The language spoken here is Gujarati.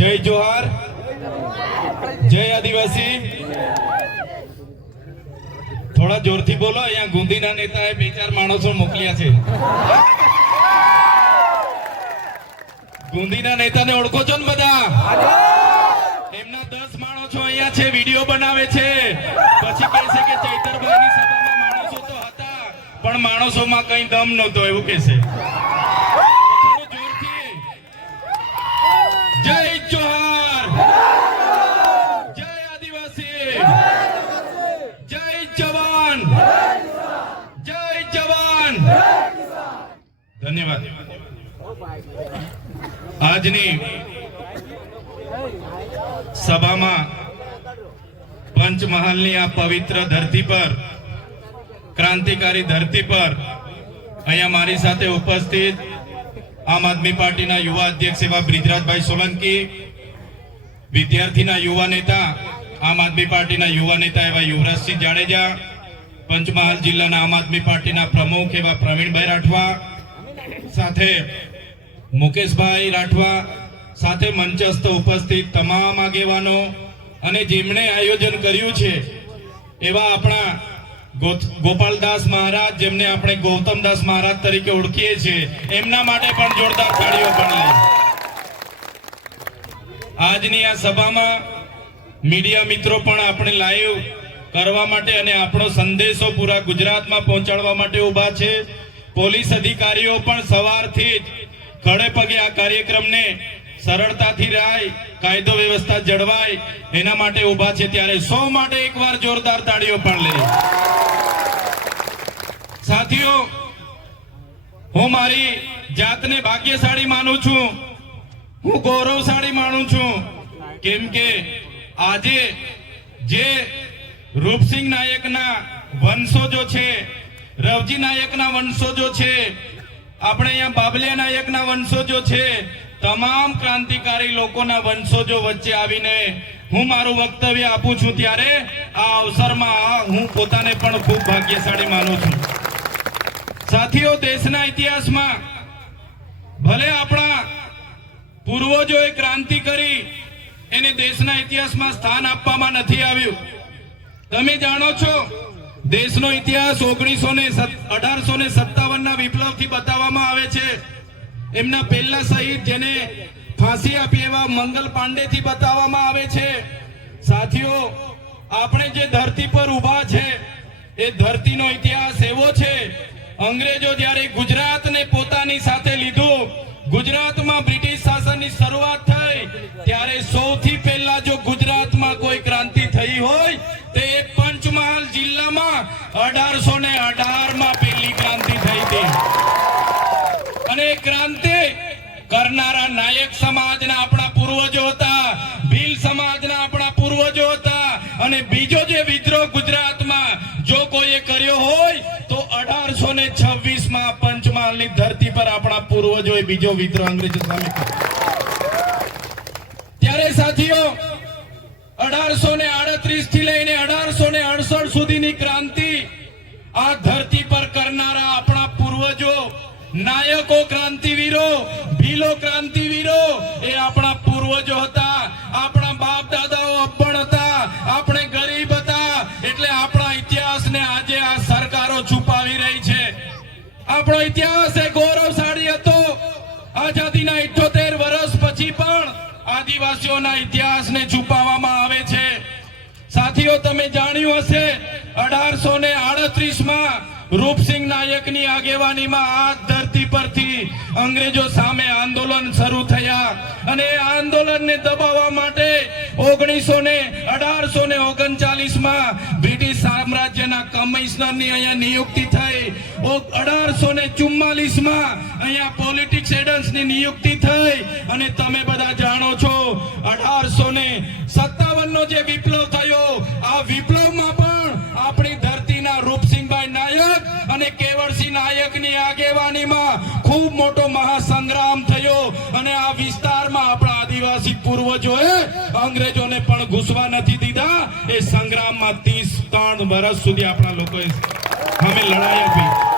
जय जोहार, जय आदिवासी। थोड़ा जोर थी बोलो। अहीं गुंदीना नेताए बे चार माणसो मोकल्या छे। गुंदीना नेताने ओळखो छो ने बधा? एमना 10 माणसो अहींया छे, विडियो बनावे छे, પછી કહે છે કે ચૈતરભાઈની સભામાં માણસો તો હતા પણ માણસોમાં કઈ દમ નહોતો એવું કહે છે। जय जोहार, जय आदिवासी, जय जवान, जय जवान। धन्यवाद। આજની સભામાં પંચમહાલની આ પવિત્ર ધરતી પર, ક્રાંતિકારી ધરતી પર અહીંયા મારી સાથે ઉપસ્થિત આમ આદમી પાર્ટીના યુવા અધ્યક્ષ એવા બ્રિજરાજભાઈ સોલંકી, વિદ્યાર્થીના યુવા નેતા આમ આદમી પાર્ટીના યુવા નેતા એવા યુવરાજસિંહ જાડેજા, પંચમહાલ જિલ્લાના આમ આદમી પાર્ટીના પ્રમુખ એવા પ્રવીણભાઈ રાઠવા, સાથે મુકેશભાઈ રાઠવા, સાથે મંચસ્થ ઉપસ્થિત તમામ આગેવાનો અને જેમણે આયોજન કર્યું છે એવા આપણા गोपालदास महाराज, जेमने अपने गौतमदास महाराज तरीके ओळखीए छे, एमना माटे पण जोरदार ताळीओ पण लो। आजनी आ सभामां मीडिया मित्रों पण आपणे लाइव करवा माटे अने आपणो संदेशो पूरा गुजरातमां पहोंचाडवा माटे उभा छे। पोलीस अधिकारीओ पण सवारथी ज खड़े पगे आ कार्यक्रमने सरळताथी राय, कायदो व्यवस्था जळवाय एना माटे उभा छे। त्यारे सौ माटे एकवार जोरदार ताळीओ पण ले। साथियों, हूँ मारी जातने भाग्यशाળી मानु छूं, हूँ गौरवशाળી मानु छूं, केम के आजे जे रूपसिंह नायकना वंशजो छे, रवजी नायकना वंशजो छे, આપણે અહીંયા બાબલિયા નાયકના વંશજો છે, તમામ ક્રાંતિકારી લોકોના વંશજો વચ્ચે આવીને હું મારું વક્તવ્ય આપું છું, ત્યારે આ અવસરમાં હું પોતાને પણ ખૂબ ભાગ્યશાળી માનું છું। સાથીઓ, દેશના ઇતિહાસમાં ભલે આપણા પૂર્વજોએ ક્રાંતિ કરી, એને દેશના ઇતિહાસમાં સ્થાન આપવામાં નથી આવ્યું। તમે જાણો છો, देशनो इतिहास 1857 ना विप्लव थी बतावामां आवे छे। एमना पहेला शहीद जेने फांसी आपी एवा मंगल पांडे थी बतावामां आवे छे। साथियों, आपणे जे धरती पर उभा छे ए धरतीनो इतिहास एवो छे, अंग्रेजो ज्यारे गुजरातने पोतानी साथे लीधुं, गुजरातमां ब्रिटिश शासननी शरूआत थई, त्यारे सौथी पहेला जो गुजरातमां कोई क्रांति थई होय ते पंचमहाल जिल्लामां 1818 માં પહેલી ક્રાંતિ થઈ હતી। અને ક્રાંતિ કરનારા નાયક સમાજના આપણા પૂર્વજો હતા, ભીલ સમાજના આપણા પૂર્વજો હતા। અને બીજો જે વિદ્રોહ ગુજરાતમાં જો કોઈએ કર્યો હોય તો 1826 માં પંચમહાલની ધરતી પર આપણા પૂર્વજોએ બીજો વિદ્રોહ અંગ્રેજો સામે કર્યો। ત્યારે સાથીઓ, 1838 થી લઈને 1868 સુધીની ક્રાંતિ आ धरती पर करनारा अपना पूर्वजो, नायको, क्रांतिवीरो, भीलो क्रांतिवीरो ए अपना पूर्वजो हता। अपना बाप दादाओ अब्बण हता, आपणे गरीब हता, एटले आपणा इतिहासने आजे आ सरकारो छुपावी रही छे। आपणो इतिहास ए गौरवशाળી હતો। आजादीना 78 વર્ષ પછી પણ આદિવાસીઓના ઇતિહાસને છુપાવવામાં આવે છે। સાથીઓ, તમે જાણ્યું હશે, 1838 માં रूपसिंह नायकनी આગેવાનીમાં આ ધરતી પરથી અંગ્રેજો સામે આંદોલન શરૂ થયા અને આંદોલનને દબાવવા માટે 1839 માં બ્રિટિશ સામ્રાજ્યના કમિશનરની અહીંયા નિયુક્તિ થઈ। 1844 માં અહીંયા પોલિટિક્સ એડન્સની નિયુક્તિ થઈ। અને તમે બધા જાણો છો, 1857 નો જે વિપ્લવ થયો, આ વિપ્લવમાં પણ આપણી ધરતીના રૂપસિંહભાઈ નાયક અને કેવળસિંહ નાયકની આગેવાનીમાં ખૂબ મોટો મહાસંગ્રામ થયો। અને આ વિસ્તારમાં આપણા આદિવાસી પૂર્વજોએ અંગ્રેજોને પણ ઘૂસવા નથી દીધા। એ સંગ્રામમાં 33 વર્ષ સુધી આપણા લોકોએ સામે લડાઈ આપી।